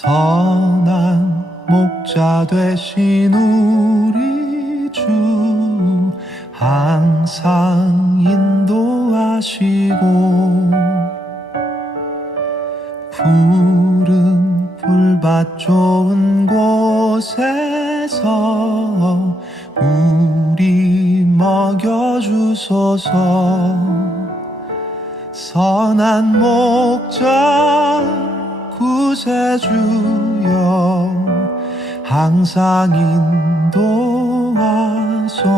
선한 목자 되신 우리 주 항상 인도하시고 푸른 풀밭 좋은 곳에서 우리 먹여주소서. 선한 목자 구세주여 항상 인도하소서.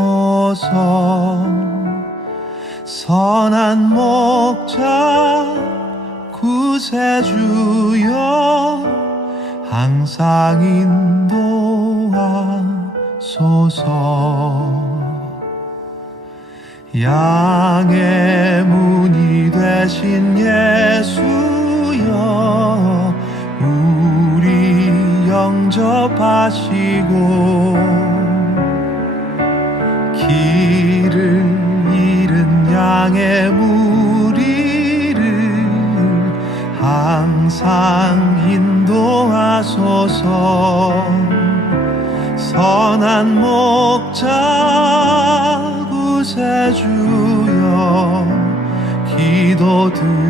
선한 목자 구세주여 항상 인도하소서. 양의 문이 되신 예수여 우리 영접하시고 길을 잃은 양의 무리를 항상 인도하소서. 선한 목자 구세주여 기도 들어주소서.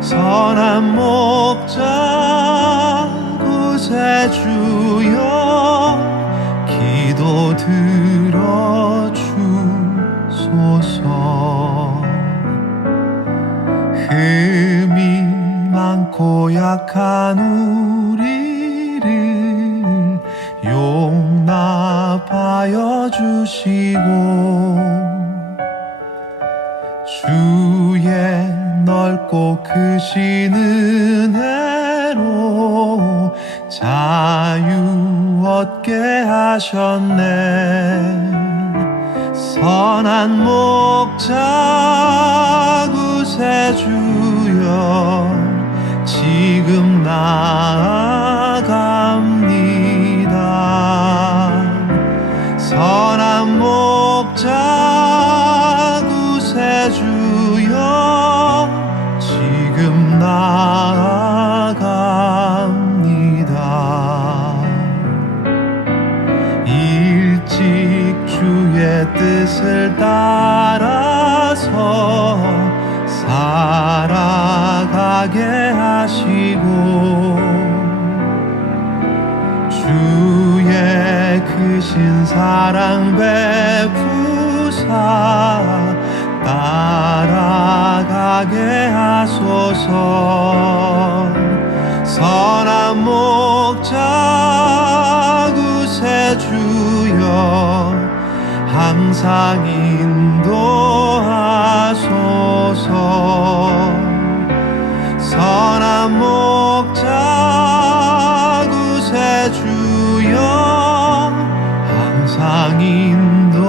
선한 목자 구세주여 기도 들어주소서. 흠이 많고 약한 우리를 용납하여 주시고 주의 넓고 크신 은혜로 자유 얻게 하셨네. 선한 목자 구세주여 지금 나아갑니다. 선한 목자 구세주여 지금 나아갑니다. 일찍 주의 뜻을 따라서 살아가게 하시고 주의 크신 사랑 베푸사 따라가게 하소서. 선한 목자 구세주여 항상 인도하소서. 선한 목자 구세주여 항상 인도하소서.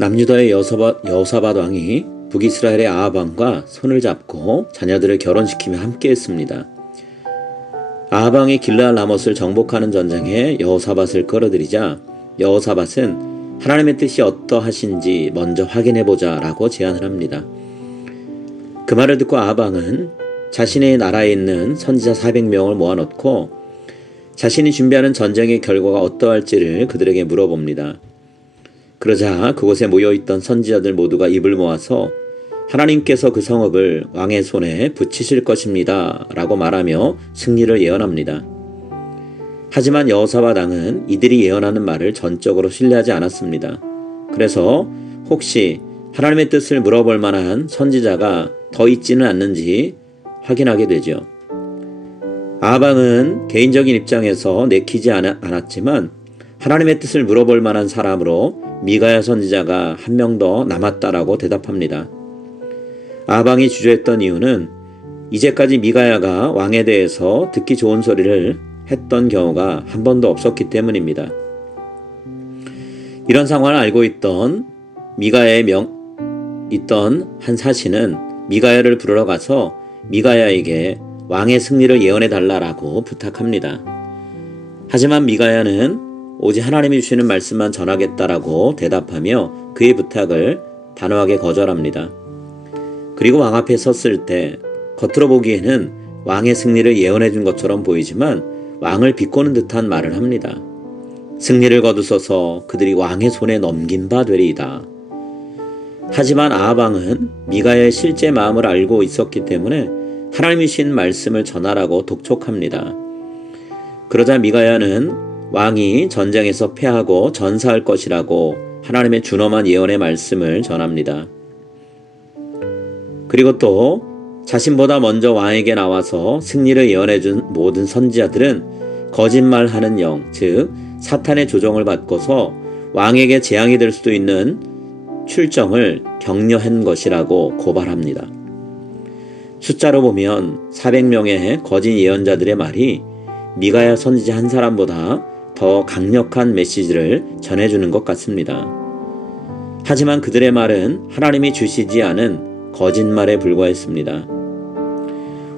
남유다의 여호사밧 왕이 북이스라엘의 아합 왕과 손을 잡고 자녀들을 결혼시키며 함께했습니다. 아합 왕이 길르앗 라못을 정복하는 전쟁에 여호사밧을 끌어들이자 여호사밧은 하나님의 뜻이 어떠하신지 먼저 확인해보자 라고 제안을 합니다. 그 말을 듣고 아합 왕은 자신의 나라에 있는 선지자 400명을 모아놓고 자신이 준비하는 전쟁의 결과가 어떠할지를 그들에게 물어봅니다. 그러자 그곳에 모여있던 선지자들 모두가 입을 모아서 하나님께서 그 성읍을 왕의 손에 붙이실 것입니다 라고 말하며 승리를 예언합니다. 하지만 여호사밧 왕은 이들이 예언하는 말을 전적으로 신뢰하지 않았습니다. 그래서 혹시 하나님의 뜻을 물어볼 만한 선지자가 더 있지는 않는지 확인하게 되죠. 아합 왕은 개인적인 입장에서 내키지 않았지만 하나님의 뜻을 물어볼 만한 사람으로 미가야 선지자가 한 명 더 남았다라고 대답합니다. 아합 왕이 주저했던 이유는 이제까지 미가야가 왕에 대해서 듣기 좋은 소리를 했던 경우가 한 번도 없었기 때문입니다. 이런 상황을 알고 있던 미가야의 있던 한 사신은 미가야를 부르러 가서 미가야에게 왕의 승리를 예언해 달라고 부탁합니다. 하지만 미가야는 오직 하나님이 주시는 말씀만 전하겠다라고 대답하며 그의 부탁을 단호하게 거절합니다. 그리고 왕 앞에 섰을 때 겉으로 보기에는 왕의 승리를 예언해 준 것처럼 보이지만 왕을 비꼬는 듯한 말을 합니다. 승리를 거두소서 그들이 왕의 손에 넘긴 바 되리이다. 하지만 아합 왕은 미가야의 실제 마음을 알고 있었기 때문에 하나님이 주신 말씀을 전하라고 독촉합니다. 그러자 미가야는 왕이 전쟁에서 패하고 전사할 것이라고 하나님의 준엄한 예언의 말씀을 전합니다. 그리고 또 자신보다 먼저 왕에게 나와서 승리를 예언해준 모든 선지자들은 거짓말하는 영, 즉 사탄의 조종을 받고서 왕에게 재앙이 될 수도 있는 출정을 격려한 것이라고 고발합니다. 숫자로 보면 400명의 거짓 예언자들의 말이 미가야 선지자 한 사람보다 더 강력한 메시지를 전해주는 것 같습니다. 하지만 그들의 말은 하나님이 주시지 않은 거짓말에 불과했습니다.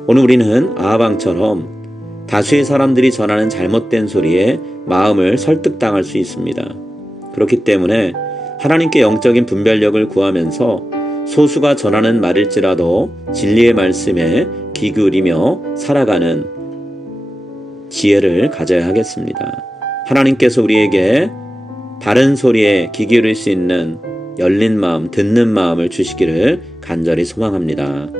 오늘 우리는 아합 왕처럼 다수의 사람들이 전하는 잘못된 소리에 마음을 설득당할 수 있습니다. 그렇기 때문에 하나님께 영적인 분별력을 구하면서 소수가 전하는 말일지라도 진리의 말씀에 귀 기울이며 살아가는 지혜를 가져야 하겠습니다. 하나님께서 우리에게 바른 소리에 귀 기울일 수 있는 열린 마음, 듣는 마음을 주시기를 간절히 소망합니다.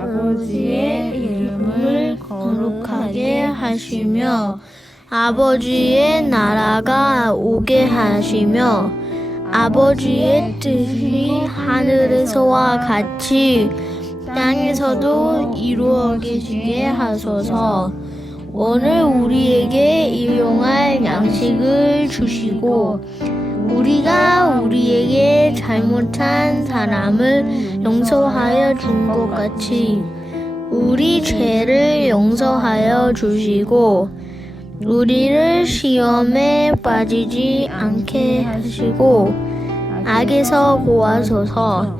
아버지의 이름을 거룩하게 하시며 아버지의 나라가 오게 하시며 아버지의 뜻이 하늘에서와 같이 땅에서도 이루어 계시게 하소서. 오늘 우리에게 일용할 양식을 주시고 우리가 우리에게 잘못한 사람을 용서하여 준 것 같이 우리 죄를 용서하여 주시고 우리를 시험에 빠지지 않게 하시고 악에서 구하소서.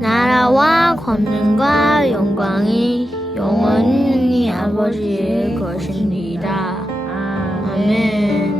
나라와 권능과 영광이 영원히 아버지의 것입니다. 아멘.